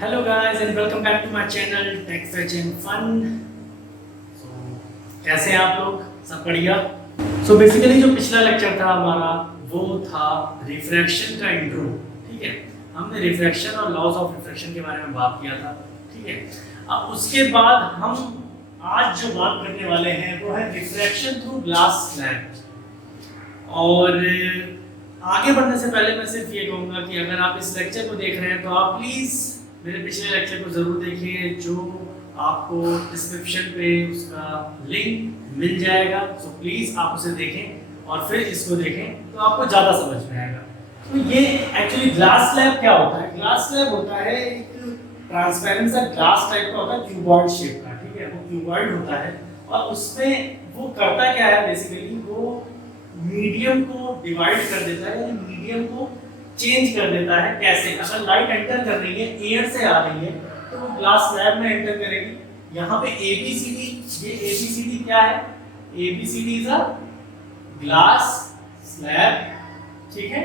Hello guys and welcome back to my channel Tech Fetch and Fun। कैसे हैं आप लोग? सब बढ़िया। बेसिकली जो पिछला लेक्चर था हमारा वो था रिफ्रैक्शन का इंट्रो। ठीक है, हमने रिफ्रैक्शन और लॉज ऑफ रिफ्रैक्शन के बारे में बात किया था। ठीक है, अब उसके बाद हम आज जो बात करने वाले हैं वो है रिफ्रैक्शन थ्रू ग्लास स्लैब। और आगे बढ़ने से पहले मैं सिर्फ ये कहूँगा कि अगर आप इस लेक्चर को देख रहे हैं तो आप प्लीज़ मेरे पिछले लेक्चर को ज़रूर देखिए, जो आपको डिस्क्रिप्शन पे उसका लिंक मिल जाएगा। तो प्लीज़ आप उसे देखें और फिर इसको देखें तो आपको ज़्यादा समझ में आएगा। तो ये एक्चुअली ग्लास स्लैब क्या होता है? ग्लास स्लैब होता है एक ट्रांसपेरेंट सा ग्लास टाइप का होता है, क्यूबॉइड शेप का। ठीक है, वो क्यूबॉइड होता है और उसमें वो करता क्या है, बेसिकली वो मीडियम को डिवाइड कर देता है, मीडियम को चेंज कर देता है। कैसे? अगर लाइट एंटर कर रही है, एयर से आ रही है, तो वो ग्लास स्लैब में एंटर करेगी। यहाँ पे ABCD, ये ABCD क्या है? ABCD is a glass slab. ठीक है,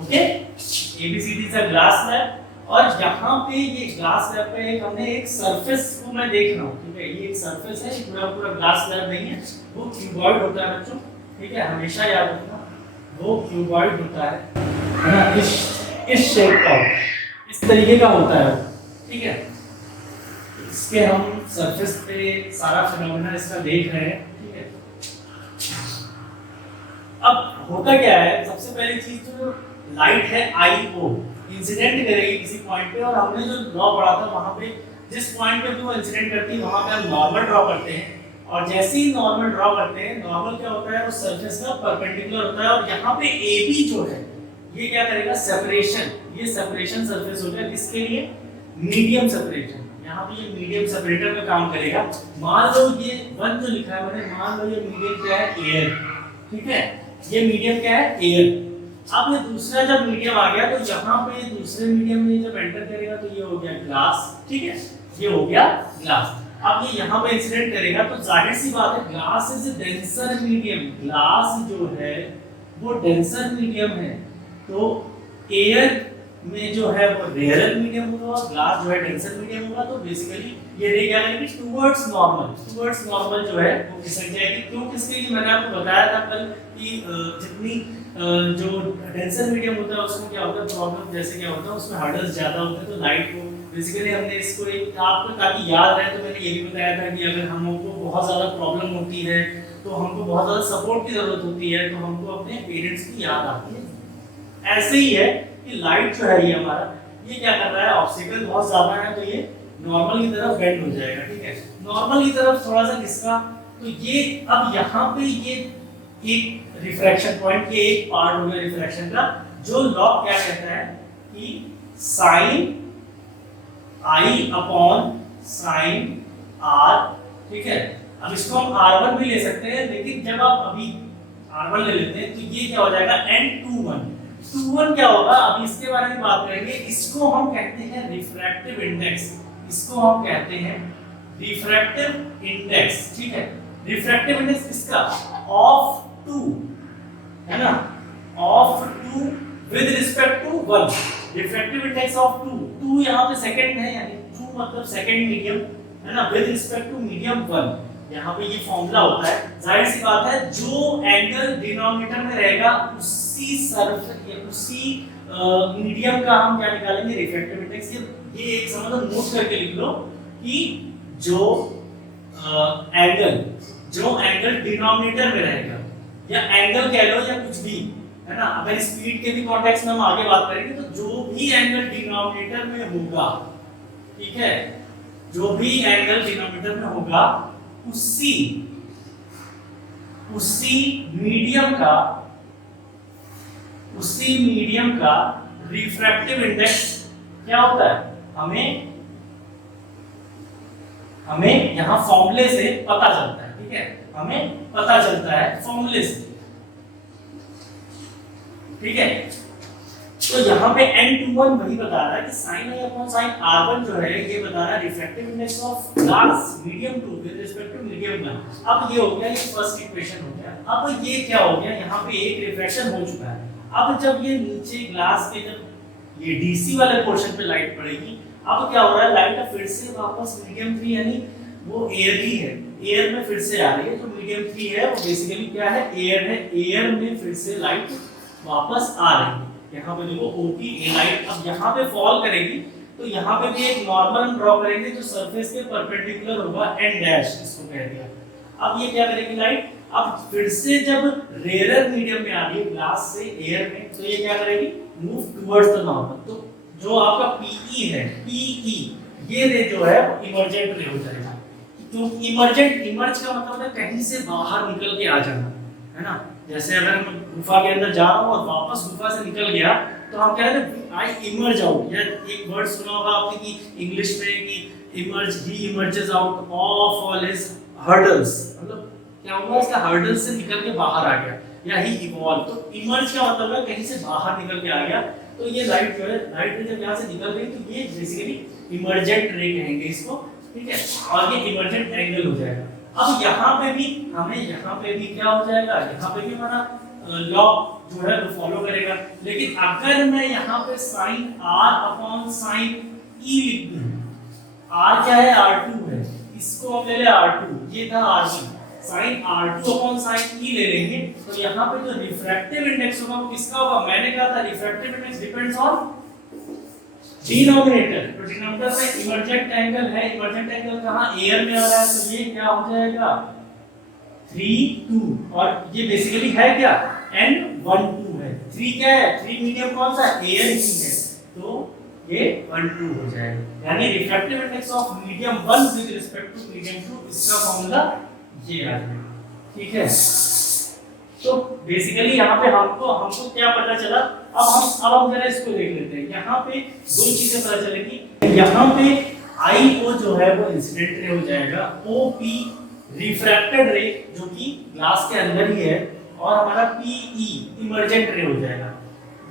okay, ABCD is a glass slab. और यहाँ पे ये ग्लास स्लैब पे हमने एक सरफेस को मैं देख रहा हूँ। ठीक है, ये एक सरफेस है, पूरा पूरा ग्लास स्लैब नहीं है, वो क्यूबॉइड होता है बच्चों। ठीक है, हमेशा याद रखना वो क्यूबॉइड होता है ना, इस शेप का, इस तरीके का होता है। ठीक है, इसके हम सरफेस पे सारा फिनोमेना इसका देख रहे हैं। ठीक है, अब होता क्या है, सबसे पहली चीज तो लाइट है IO, इंसिडेंट करेगी किसी पॉइंट पे। और हमने जो लॉ पढ़ा था वहां पे जिस पॉइंट पे भी वो इंसिडेंट करती है वहां पे हम नॉर्मल ड्रॉ करते हैं। और जैसे ही नॉर्मल ड्रॉ करते हैं, नॉर्मल क्या होता है, वो सरफेस का परपेंडिकुलर होता है। और यहाँ पे AB जो है ये क्या करेगा, सेपरेशन, ये सेपरेशन सरफेस हो गया। किसके लिए? Medium separation. यहाँ पे ये मीडियम सेपरेटर का काम करेगा। मान लो ये 1 जो लिखा है मैंने, मान लो ये मीडियम क्या है, एयर। ठीक है, ये मीडियम क्या है, एयर। अब ये दूसरा जब मीडियम आ गया तो यहाँ पे दूसरे मीडियम में जब एंटर करेगा तो ये हो गया ग्लास। ठीक है, ये हो गया ग्लास। अब ये यहाँ पे इंसिडेंट करेगा तो जाहिर सी बात है glass is denser medium. Glass जो है वो डेंसर मीडियम है, तो एयर में जो है वो रेयर मीडियम होगा, ग्लास जो है डेंसर मीडियम होगा। तो बेसिकली ये रे क्या करेगी, टुवर्ड्स नॉर्मल जो है वो खिसक जाएगी। क्यों किसके लिए? मैंने आपको बताया था कल कि जितनी जो डेंसर मीडियम होता है उसमें क्या होता है, प्रॉब्लम जैसे क्या होता है, उसमें हर्डल्स ज्यादा होते हैं। तो लाइट को बेसिकली हमने इसको एक आपको ताकि याद रहे तो मैंने ये भी बताया था कि अगर हमको बहुत ज़्यादा प्रॉब्लम होती है तो हमको बहुत ज़्यादा सपोर्ट की ज़रूरत होती है, तो हमको अपने पेरेंट्स की याद आती है। ऐसे ही है कि लाइट जो है ये हमारा, ये क्या कर रहा है, ऑब्स्टिकल बहुत ज़्यादा है तो ये नॉर्मल की तरफ बेंड हो जाएगा। ठीक है, नॉर्मल की तरफ थोड़ा सा किसका, तो ये अब यहाँ पे ये एक रिफ्रैक्शन पॉइंट, ये एक पार्ट हो गया रिफ्रैक्शन का। जो लॉ क्या कहता है कि sine I upon sine R। ठीक है, अब इसको हम R1 भी ले सकते हैं, लेकिन जब आप अभी R1 ले लेते हैं तो ये क्या हो जाएगा, N21। 21 क्या होगा, अभी इसके बारे में बात करेंगे। इसको हम कहते हैं रिफ्रैक्टिव इंडेक्स, इसको हम कहते हैं रिफ्रैक्टिव इंडेक्स। ठीक है, रिफ्रैक्टिव इंडेक्स किसका, ऑफ 2 है ना, of 2 with respect to 1। Refractive index of 2 यहाँ पे सेकंड है, यानी 2 मतलब सेकंड मीडियम है ना, विद रिस्पेक्ट टू मीडियम 1। यहाँ पे ये फॉर्मूला होता है। जाहिर सी बात है जो एंगल डिनोमिनेटर में रहेगा उसी उसी मीडियम का हम क्या निकालेंगे, रिफ्रैक्टिव इंडेक्स। ये एक समझ लो, नोट करके लिख लो कि जो एंगल डिनोमिनेटर में रहेगा, या एंगल कह लो या कुछ भी है ना, अगर स्पीड के भी कॉन्टेक्स्ट में हम आगे बात करेंगे तो जो भी एंगल डिनोमिनेटर में होगा, ठीक है, जो भी एंगल डिनोमिनेटर में होगा उसी मीडियम का रिफ्रैक्टिव इंडेक्स क्या होता है, हमें यहाँ फॉर्मूले से पता चलता है। ठीक है, हमें पता चलता है फॉर्मूले से। ठीक है, तो यहाँ पे N21 वही बता रहा है कि sin I upon sin R1 जो है ये बता रहा है refractive index of glass medium 2 with respect to medium 1। अब ये हो गया, ये फर्स्ट इक्वेशन हो गया। अब ये क्या हो गया, यहाँ पे एक रिफ्रैक्शन हो चुका है। अब जब ये नीचे ग्लास के जब ये डीसी वाले पोर्शन पे लाइट पड़ेगी। अब क्या हो रहा है, लाइट अब फिर से वापस मीडियम 3 यानी वो एयर ही है, एयर में फिर से आ रही है। तो मीडियम 3 है वो बेसिकली क्या है, एयर है, एयर में फिर से लाइट वापस आ रही है। यहाँ पे देखो ओपी ए लाइट अब यहाँ पे फॉल करेगी, तो यहाँ पे भी एक नॉर्मल ड्रॉ करेंगे जो सरफेस के परपेंडिकुलर होगा, एन डैश इसको कह दिया। अब ये क्या करेगी लाइट, अब फिर से जब रेयर मीडियम में आ रही है ग्लास से एयर में, तो ये क्या करेगी, मूव टुवर्ड्स द नॉर्मल। तो जो आपका पीई है, पीई ये रे जो है वो इमर्जेंट रे हो जाएगा। तो इमर्जेंट, इमर्ज का मतलब है कहीं से बाहर निकल के आ जाना, है ना। जैसे अगर मैं गुफा के अंदर जा रहा हूँ और वापस गुफा से निकल गया, तो हम कह रहे हैं आई इमर्ज आउट। या एक वर्ड सुना होगा आपने कि इंग्लिश में कि emerge, he emerges out of all his hurdles, मतलब क्या हुआ, इसका हर्डल्स से निकल के बाहर आ गया, या ही इवॉल्व। तो इमर्ज का मतलब है कहीं से बाहर निकल के आ गया। तो ये लाइट जो है, लाइट रे जब यहाँ से निकल गई तो ये बेसिकली इमर्जेंट रे कहेंगे इसको, ठीक है। और ये इमर्जेंट एंगल हो जाएगा। अब यहाँ पे भी हमें, यहाँ पे भी क्या हो जाएगा, यहाँ पे भी हमारा लॉ जो है वो फॉलो करेगा। लेकिन अगर मैं यहाँ पे sine r upon sine e लिख दूं, r क्या है, r2 है, इसको हम ले ले r2, ये था r1, sign r2 upon sine e ले लेंगे, तो यहाँ पे जो रिफ्रैक्टिव इंडेक्स होगा वो किसका होगा, मैंने कहा था refractive index depends on denominator. तो डिनोमिनेटर में इमर्जेंट एंगल है, इमर्जेंट एंगल कहाँ, एयर में आ रहा है, तो ये क्या हो जाएगा 3 2, और ये बेसिकली है क्या, n 1 2 है। 3 क्या है, 3 मीडियम कौन सा, एयर ही है, तो ये 1 2 हो जाएगा। यानी refractive index of medium 1 with respect to medium 2, इसका फार्मूला ये आ जाएगा, ठीक है। तो बेसिकली यहाँ पे हमको क्या पता चला, अब हम जरा इसको देख लेते हैं। यहाँ पे दो चीजें पता चलेगी, यहाँ पे IO जो है वो इंसिडेंट रे हो जाएगा, OP रिफ्रैक्टेड रे जो कि ग्लास के अंदर ही है, और हमारा PE इमर्जेंट रे हो जाएगा।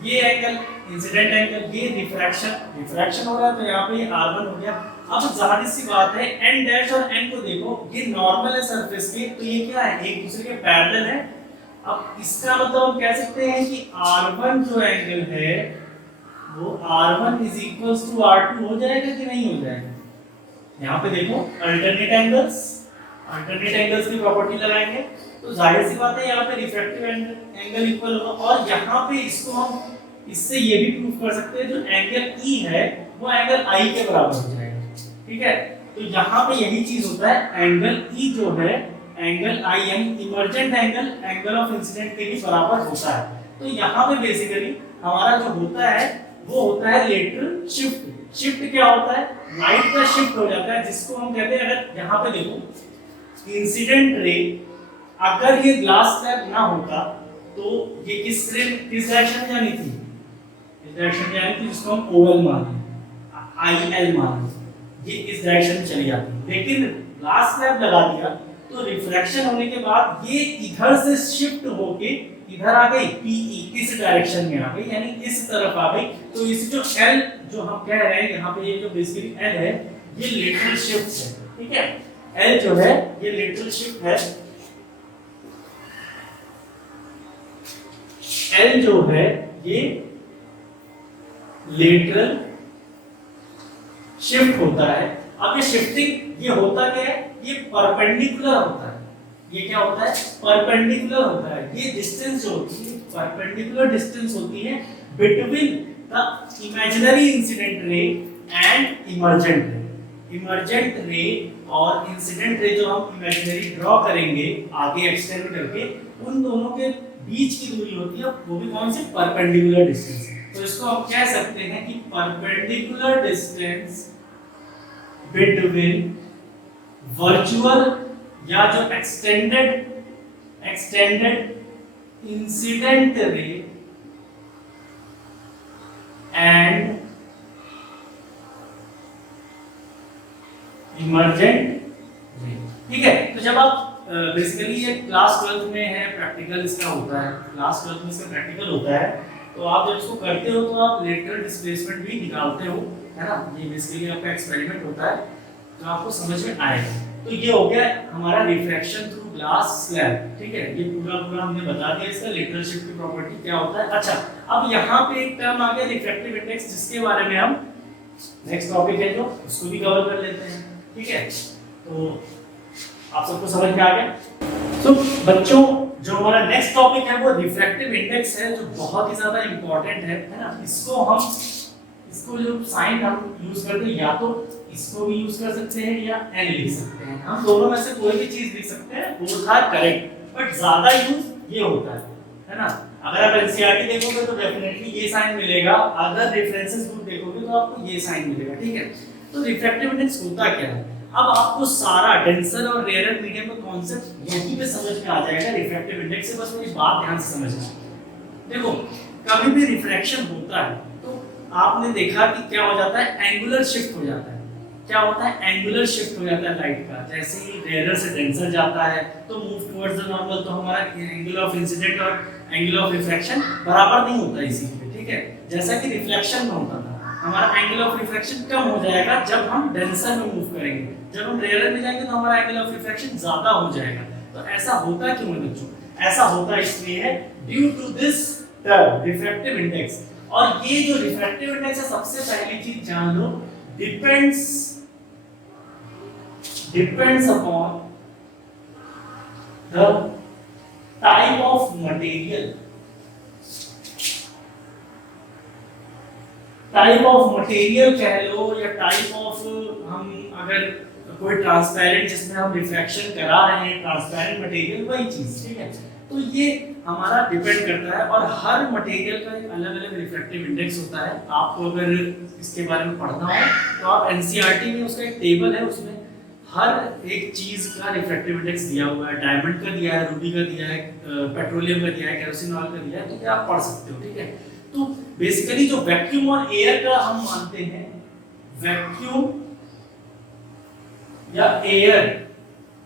ये एंगल इंसिडेंट एंगल, ये रिफ्रैक्शन हो रहा है, तो यहाँ पे R1 हो गया। अब जाहिर सी बात है n डैश और n को देखो, ये नॉर्मल है सरफेस के, तो ये क्या है, एक दूसरे के पैरेलल है। अब इसका मतलब हम कह सकते हैं कि R1 जो एंगल है वो R1 is equals to R2 हो जाएगा कि नहीं हो जाएगा। यहाँ पे देखो अल्टरनेट एंगल्स की प्रॉपर्टी लगाएंगे, तो जाहिर सी बात है यहाँ पे रिफ्रैक्टिव एंगल इक्वल होगा। और यहाँ पे इसको हम इससे ये भी प्रूव कर सकते हैं, जो एंगल E है वो एंगल I के बराबर हो जाएगा, ठीक है। तो यहाँ पे यही चीज होता है, एंगल E जो है एंगल I यानी इमर्जेंट एंगल ऑफ इंसिडेंट के भी बराबर होता है। तो यहाँ पे बेसिकली हमारा जो होता है वो होता है लेटरल शिफ्ट। शिफ्ट क्या होता है, लाइट का शिफ्ट हो जाता है, जिसको हम कहते हैं, अगर यहाँ पे देखो इंसिडेंट रे, अगर ये ग्लास स्लैब ना होता तो ये किस डायरेक्शन में जानी थी, इस डायरेक्शन में जानी थी, जिसको हम OL माने, IL माने, ये इस डायरेक्शन में चली जाती। लेकिन ग्लास स्लैब लगा दिया तो रिफ्रैक्शन होने के बाद ये इधर से शिफ्ट होके इधर आ गई, PE इस डायरेक्शन में आ गई, यानी इस तरफ आ गई। तो इस जो L जो हम कह रहे हैं यहाँ पे, ये जो बेसिकली L है ये लेटरल शिफ्ट है, ठीक है। L जो है ये लेटरल शिफ्ट है, L जो है ये लेटरल शिफ्ट होता है। अब ये शिफ्टिंग ये होता क्या है, ये परपेंडिकुलर होता है। ये क्या होता है, परपेंडिकुलर होता है। ये डिस्टेंस जो होती है परपेंडिकुलर डिस्टेंस होती है between the imaginary incident ray and emergent रे। इमर्जेंट रे और इंसिडेंट रे जो हम इमेजिनरी ड्रॉ करेंगे आगे एक्सटेंड करके, उन दोनों के बीच की दूरी होती है, वो भी कौन सी, परपेंडिकुलर डिस्टेंस। तो इसको हम कह सकते हैं कि परपेंडिकुलर डिस्टेंस बिटवीन वर्चुअल या जो extended incident ray and emergent रे, ठीक है। तो जब आप बेसिकली ये क्लास 12 में है, प्रैक्टिकल इसका होता है, क्लास 12 में इसका प्रैक्टिकल होता है, तो आप जब इसको करते हो तो आप लेटरल डिस्प्लेसमेंट भी निकालते हो, है ना। ये बेसिकली आपका एक्सपेरिमेंट होता है, तो आपको समझ में आएगा। तो ये हो गया हमारा रिफ्रैक्शन थ्रू ग्लास स्लैब, ठीक है। ये पूरा पूरा हमने बता दिया इसका लेटरल शिफ्ट की प्रॉपर्टी क्या होता है। अच्छा, अब यहाँ पे एक टर्म आ गया रिफ्रैक्टिव इंडेक्स, जिसके बारे में हम नेक्स्ट टॉपिक है जो उसको भी कवर कर लेते हैं, ठीक है। तो आप सबको समझ में आ गया। तो बच्चों जो हमारा नेक्स्ट टॉपिक है वो रिफ्रैक्टिव इंडेक्स है, जो बहुत ही ज्यादा इंपॉर्टेंट है ना। इसको जो साइन हम यूज करते हैं, या तो इसको भी यूज कर सकते हैं या एन लिख सकते हैं, हम दोनों में से कोई भी चीज लिख सकते हैं, बोथ आर करेक्ट, बट ज्यादा यूज ये होता है ना। अगर आप एनसीईआरटी देखोगे तो डेफिनेटली ये साइन मिलेगा, अगर रेफरेंसेस बुक देखोगे तो आपको ये साइन मिलेगा, ठीक है। तो रिफ्रैक्टिव इंडेक्स होता क्या है, अब आपको सारा डेंसर और रेयर मीडियम का कांसेप्ट यहीं पे समझ में आ जाएगा रिफ्रैक्टिव इंडेक्स से। बस मेरी बात ध्यान से समझना। देखो, कभी भी रिफ्रैक्शन होता है तो आपने देखा कि क्या हो जाता है, एंगुलर शिफ्ट हो जाता है। क्या होता है, एंगुलर शिफ्ट हो जाता है लाइट का। जैसे ही रेयर से डेंसर जाता है तो मूव टुवर्ड्स द नॉर्मल, तो हमारा एंगल ऑफ इंसिडेंट और एंगल ऑफ रिफ्रैक्शन बराबर नहीं होता इसी पे, ठीक है। जैसा कि रिफ्लेक्शन में होता था, हमारा एंगल ऑफ रिफ्रैक्शन कम हो जाएगा जब हम डेंसर में मूव करेंगे, जब हम रेयर में जाएंगे तो हमारा एंगल ऑफ रिफ्रैक्शन ज्यादा हो जाएगा। तो ऐसा होता क्यों है बच्चों, ऐसा होता इसलिए है due to this term refractive index. और ये जो रिफ्रैक्टिव इंडेक्स है, सबसे पहली चीज जान लो, depends upon the type of material, type of material कह लो, या टाइप ऑफ, हम अगर कोई ट्रांसपेरेंट जिसमें हम रिफ्रैक्शन करा रहे हैं, ट्रांसपेरेंट मटेरियल, वही चीज, ठीक है। तो ये हमारा डिपेंड करता है, और हर मटेरियल का एक अलग अलग रिफ्रैक्टिव इंडेक्स होता है। आपको अगर इसके बारे में पढ़ना हो तो आप एनसीईआरटी में उसका एक टेबल है, उसमें हर एक चीज का रिफ्रैक्टिव इंडेक्स दिया हुआ है। डायमंड का दिया है, रूबी का दिया है, पेट्रोलियम का दिया है, केरोसिन ऑयल का दिया है, तो ये आप पढ़ सकते हो, ठीक है। तो बेसिकली जो वैक्यूम और एयर का हम मानते हैं, वैक्यूम या एयर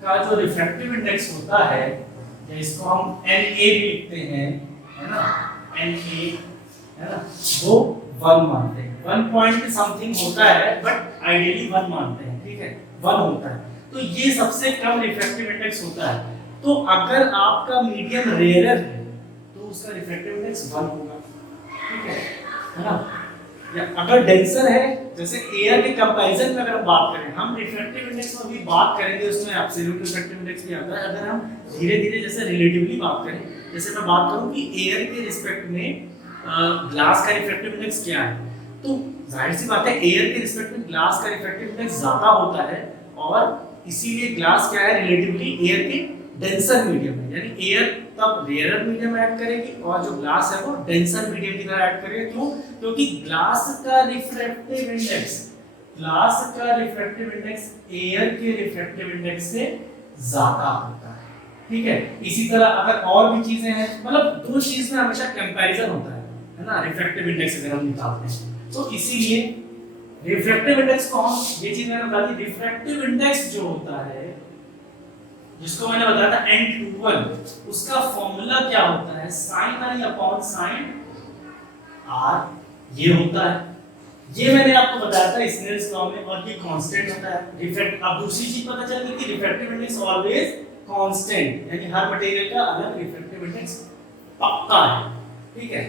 का जो रिफ्रैक्टिव इंडेक्स होता है, या इसको हम Na भी लिखते हैं, है ना, Na, है ना, वो 1 मानते हैं। 1 पॉइंट समथिंग होता है, बट आइडियली 1 मानते हैं, ठीक है, 1 होता है। तो ये सबसे कम रिफ्रैक्टिव इंडेक्स होता है। तो अगर आपका मीडियम रेयर है तो उसका रिफ्रैक्टिव इंडेक्स 1 होगा, ठीक है ना। या अगर डेंसर है, जैसे एयर के कंपैरिजन में अगर हम बात करें, हम रिफ्रैक्टिव इंडेक्स में अभी बात करेंगे, उसमें एब्सोल्यूट रिफ्रैक्टिव इंडेक्स भी आता है। अगर हम धीरे-धीरे जैसे रिलेटिवली बात करें, जैसे मैं बात करूं कि एयर के रिस्पेक्ट में ग्लास का रिफ्रैक्टिव इंडेक्स क्या है, तो जाहिर सी बात है एयर के रिस्पेक्ट में ग्लास का रिफ्रैक्टिव इंडेक्स ज्यादा होता है, और इसीलिए ग्लास क्या है, रिलेटिवली एयर के डेंसर मीडियम है। यानी एयर तब रेयर मीडियम ऐड करेगी, और जो ग्लास है वो डेंसर मीडियम की तरह ऐड करेगा। क्यों? क्योंकि ग्लास का रिफ्रैक्टिव इंडेक्स एयर के रिफ्रैक्टिव इंडेक्स से ज्यादा होता है, ठीक है। इसी तरह अगर और भी चीजें हैं, मतलब दो चीज में हमेशा कंपैरिजन होता है ना, रिफ्रैक्टिव इंडेक्स अगर हम निकालते हैं, तो इसीलिए रिफ्रैक्टिव इंडेक्स को हम, ये चीज मैंने बता दी, रिफ्रैक्टिव इंडेक्स जो होता है, जिसको मैंने बताया था N21, उसका फॉर्मूला क्या होता है, sin i upon sin r, ये होता है। ये मैंने आपको बताया था स्नेल्स लॉ में, और ये कांस्टेंट होता है रिफ्रैक्ट। अब दूसरी चीज पता चल गई कि रिफ्रैक्टिव इंडेक्स ऑलवेज कांस्टेंट, यानी हर मटेरियल का अलग रिफ्रैक्टिव इंडेक्स पक्का है, ठीक है।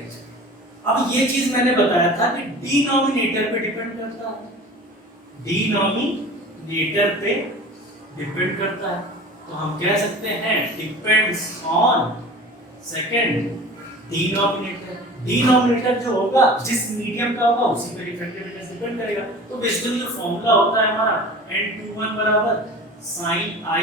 अब ये चीज मैंने बताया था कि डिनोमिनेटर पे डिपेंड करता है, डिनोमिनेटर पे डिपेंड करता है। तो हम कह सकते हैं डिपेंड्स ऑन सेकंड डिनोमिनेटर जो होगा, जिस मीडियम का होगा उसी पे रिफ्रैक्टिव इंडेक्स डिपेंड करेगा। तो बेसिकली जो फार्मूला होता है हमारा N21 बराबर sin i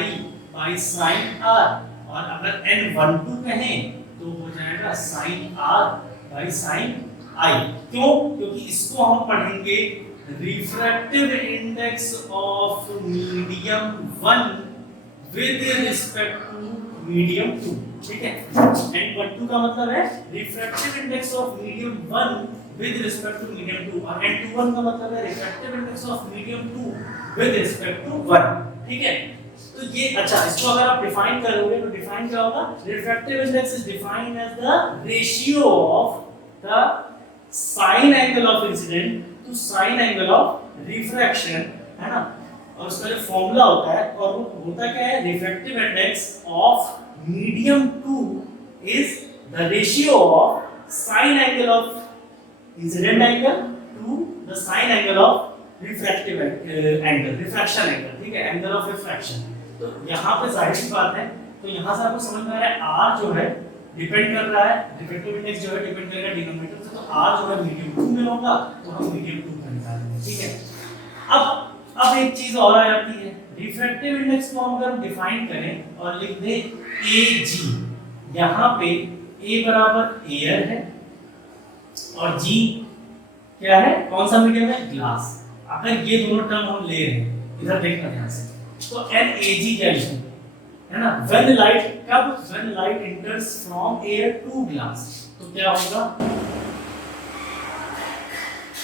by sin r, और अगर N12 कहें तो हो जाएगा sin r by sin i। क्यों? क्योंकि इसको हम पढ़ेंगे refractive index of medium 1 with respect to medium 2, ठीक है। N12 का मतलब है refractive index of medium 1 with respect to medium 2, और N21 का मतलब है refractive index of medium 2 with respect to 1, ठीक है। तो ये, अच्छा, इसको अगर आप डिफाइन करोगे तो डिफाइन क्या होगा, refractive index is defined as the ratio of the sine angle of incident to sine angle of refraction, है ना। और उसका जो फॉर्मूला होता है, और वो होता क्या है, refractive index of medium two is the ratio of sine angle of incident angle to the sine angle of refractive angle, refraction angle, ठीक है, एंगल ऑफ रिफ्रैक्शन। तो यहाँ पे जाहिर सी बात है, तो यहाँ से आपको समझ में आ रहा है आर जो है डिपेंड कर रहा है, रिफ्रैक्टिव इंडेक्स जो है डिपेंड करेगा डिनोमिनेटर से, तो आर जो है मीडियम 2 में होगा, तो हम मीडियम 2 का निकालेंगे, ठीक है। अब एक चीज और आ जाती है, रिफ्रैक्टिव इंडेक्स को हम अगर डिफाइन करें और लिख दें Ag, यहाँ पे A बराबर एयर है और G क्या है, कौन सा मीडियम है, ग्लास। अगर ये दोनों टर्म हम ले रहे हैं, इधर देखना ध्यान से, तो NAG क्या लिखेंगे, है ना, when light enters from air to glass, तो क्या होगा,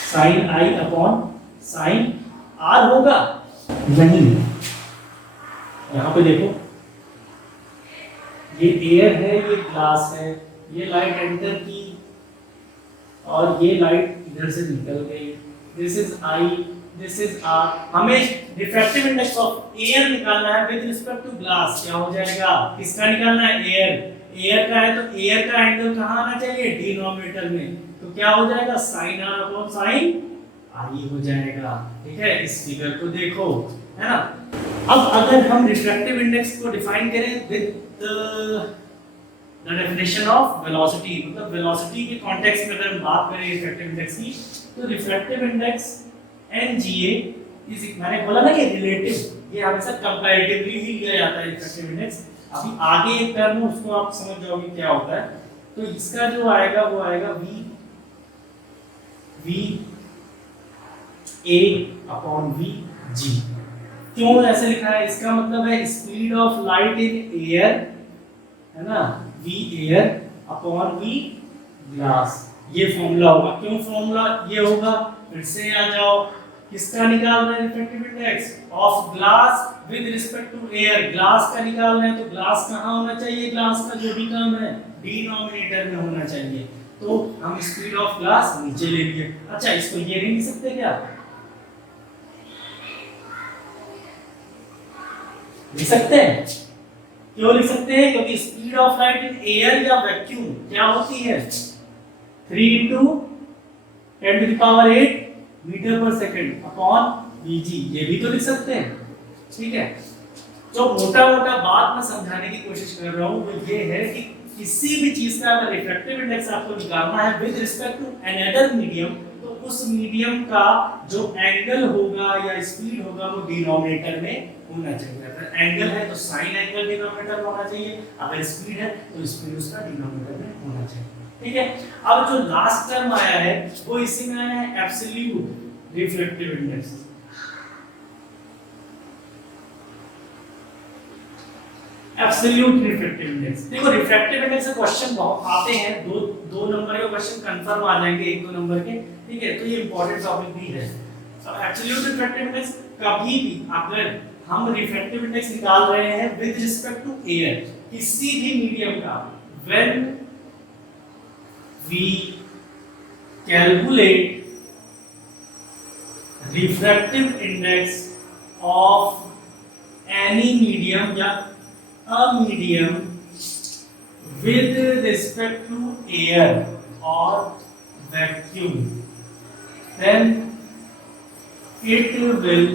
sin I upon sin R होगा, नहीं, यहाँ पे देखो ये एयर है, ये ग्लास है, ये लाइट एंटर की और ये लाइट इधर से निकल गई, this is I, this is R। हमें रिफ्रैक्टिव इंडेक्स ऑफ एयर निकालना है विद रिस्पेक्ट टू ग्लास, क्या हो जाएगा, किसका निकालना है, एयर का है, तो एयर का एंगल कहाँ आना चाहिए, डिनोमिनेटर में, तो क्या हो जाएगा, sin R upon sin I हो जाएगा, ठीक है। इस फिगर को देखो, है ना। अब अगर हम रिफ्रैक्टिव इंडेक्स को डिफाइन करें with the definition of velocity, मतलब वेलोसिटी के कॉन्टेक्स्ट में अगर हम बात करें रिफ्रैक्टिव इंडेक्स की, तो रिफ्रैक्टिव इंडेक्स NGA इज, मैंने बोला ना कि रिलेटिव, ये हमेशा कंपैरेटिवली ही लिया जाता है रिफ्रैक्टिव इंडेक्स। अभी आगे एक टर्म है उसको आप समझ जाओगे क्या होता है, तो इसका जो आएगा वो आएगा V A upon V G। क्यों ऐसे लिखा है, इसका मतलब है speed of light in air, है ना, V air upon V glass, ये फॉर्मूला होगा। क्यों फॉर्मूला ये होगा, फिर से आ जाओ, किसका निकालना है refractive index of glass with respect to air, glass का निकालना है, तो ग्लास कहाँ होना चाहिए, ग्लास का जो भी टर्म है डिनोमिनेटर में होना चाहिए, तो हम स्पीड ऑफ ग्लास नीचे ले लिए। अच्छा, इसको ये नहीं लिख सकते क्या, लिख सकते हैं, क्यों लिख सकते हैं, क्योंकि speed of light in air या वैक्यूम क्या होती है, 3 into 10 to the power 8 metre पर सेकंड अपॉन Vg, ये भी तो लिख सकते हैं, ठीक है। जो मोटा बात मैं समझाने की कोशिश कर रहा हूँ वो ये है कि किसी भी चीज का अगर रिफ्रैक्टिव इंडेक्स आपको निकालना है with respect to another medium, तो उस मीडियम का जो एंगल होगा या स्पीड होगा वो डिनोमिनेटर में होना चाहिए। अगर एंगल है तो साइन एंगल डिनोमिनेटर में होना चाहिए, अगर स्पीड है तो स्पीड उसका डिनोमिनेटर में होना चाहिए, ठीक है। अब जो लास्ट टर्म आया है वो इसी में आया है absolute refractive index. Absolute refractive index, देखो रिफ्रैक्टिव इंडेक्स से क्वेश्चन बहुत आते हैं, दो नंबर के क्वेश्चन कंफर्म आ जाएंगे, 1-2 नंबर के, ठीक है, तो ये इंपॉर्टेंट टॉपिक भी है। अब एब्सोल्यूट रिफ्रैक्टिव इंडेक्स कभी भी अगर हम रिफ्रैक्टिव इंडेक्स निकाल रहे हैं विद रिस्पेक्ट टू एयर, किसी भी मीडियम का, when we calculate refractive index of any medium या a medium with respect to air or vacuum, then it will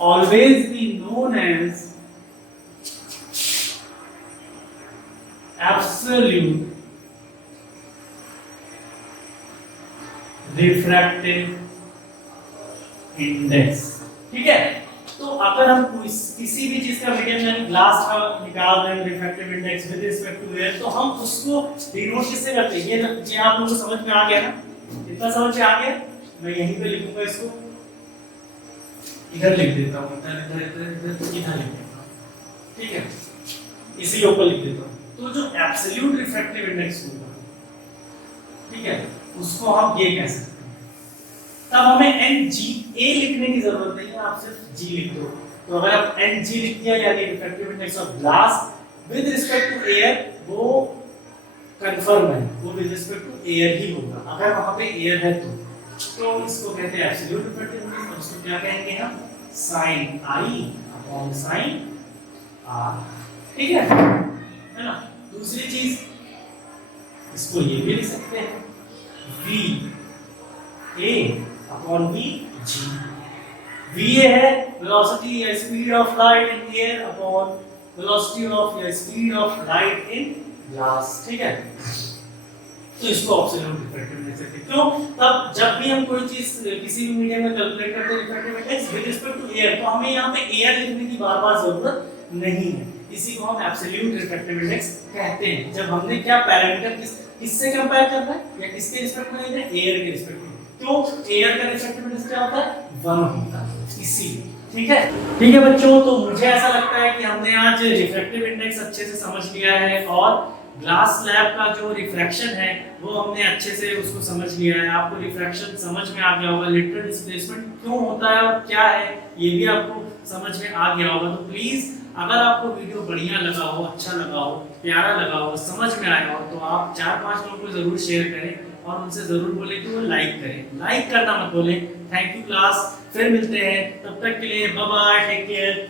always be known as absolute refractive index, ठीक है। तो अगर हम किसी भी चीज का मीडियम यानी ग्लास का निकाल रहे हैं refractive index with respect to air, तो हम उसको डिनोट किससे करते हैं, ये आप लोगों को समझ में आ गया ना, इतना समझ में आ गया। मैं यहीं पे लिखूंगा, इसको इधर लिख देता हूं, इधर लिख देता हूं, ठीक है, इसी के ऊपर लिख देता हूं। तो जो एब्सोल्यूट रिफ्रैक्टिव इंडेक्स होगा, ठीक है, उसको हम ये कह सकते हैं। तब हमें NGA लिखने की जरूरत नहीं है, आप सिर्फ G लिख दो। तो अगर आप NG लिख दिया यानी refractive index of glass with respect to air, वो कंफर्म है, वो विद रिस्पेक्ट टू एयर ही होगा, अगर वहां पे एयर है तो इसको कहते हैं एब्सोल्यूट रिफ्रैक्टिव इंडेक्स। और उसको क्या कहेंगे हम, sine I upon sine R, ठीक है ना। दूसरी चीज इसको ये भी लिख सकते हैं V A upon V G. V A है वेलोसिटी या speed of light in air upon velocity of या speed of light in glass, ठीक है। तो इसको एब्सोल्यूट रिफ्रैक्टिव लिख सकते हैं। क्यों? तब जब भी हम कोई चीज किसी भी मीडियम में कैलकुलेट करते हैं refractive index with respect to air, तो हमें यहाँ पे एयर लिखने की बार-बार जरूरत नहीं है। इसी को हम एब्सोल्यूट रिफ्रैक्टिव इंडेक्स कहते हैं। जब हमने क्या पैरामीटर किससे कंपेयर करना है या किसके रिस्पेक्ट में लेना है, एयर के रिस्पेक्ट में। क्यों? एयर का रिफ्रैक्टिव इंडेक्स क्या होता है? 1 होता है, इसीलिए, ठीक है। ठीक है बच्चों, तो मुझे ऐसा लगता है कि हमने आज रिफ्रैक्टिव इंडेक्स अच्छे से समझ लिया है और ग्लास स्लैब का जो रिफ्रैक्शन है वो हमने अच्छे से उसको समझ लिया है। आपको रिफ्रैक्शन समझ में आ गया होगा, लेटरल डिस्प्लेसमेंट क्यों होता है और क्या है ये भी आपको समझ में आ गया होगा। तो प्लीज अगर आपको वीडियो बढ़िया लगा हो, अच्छा लगा हो, प्यारा लगा हो, समझ में आया हो, तो आप 4-5 लोगों को जरूर शेयर करें और उनसे जरूर बोले कि वो लाइक करें। लाइक करना मत बोले। थैंक यू क्लास, फिर मिलते हैं, तब तक के लिए बाय बाय, टेक केयर।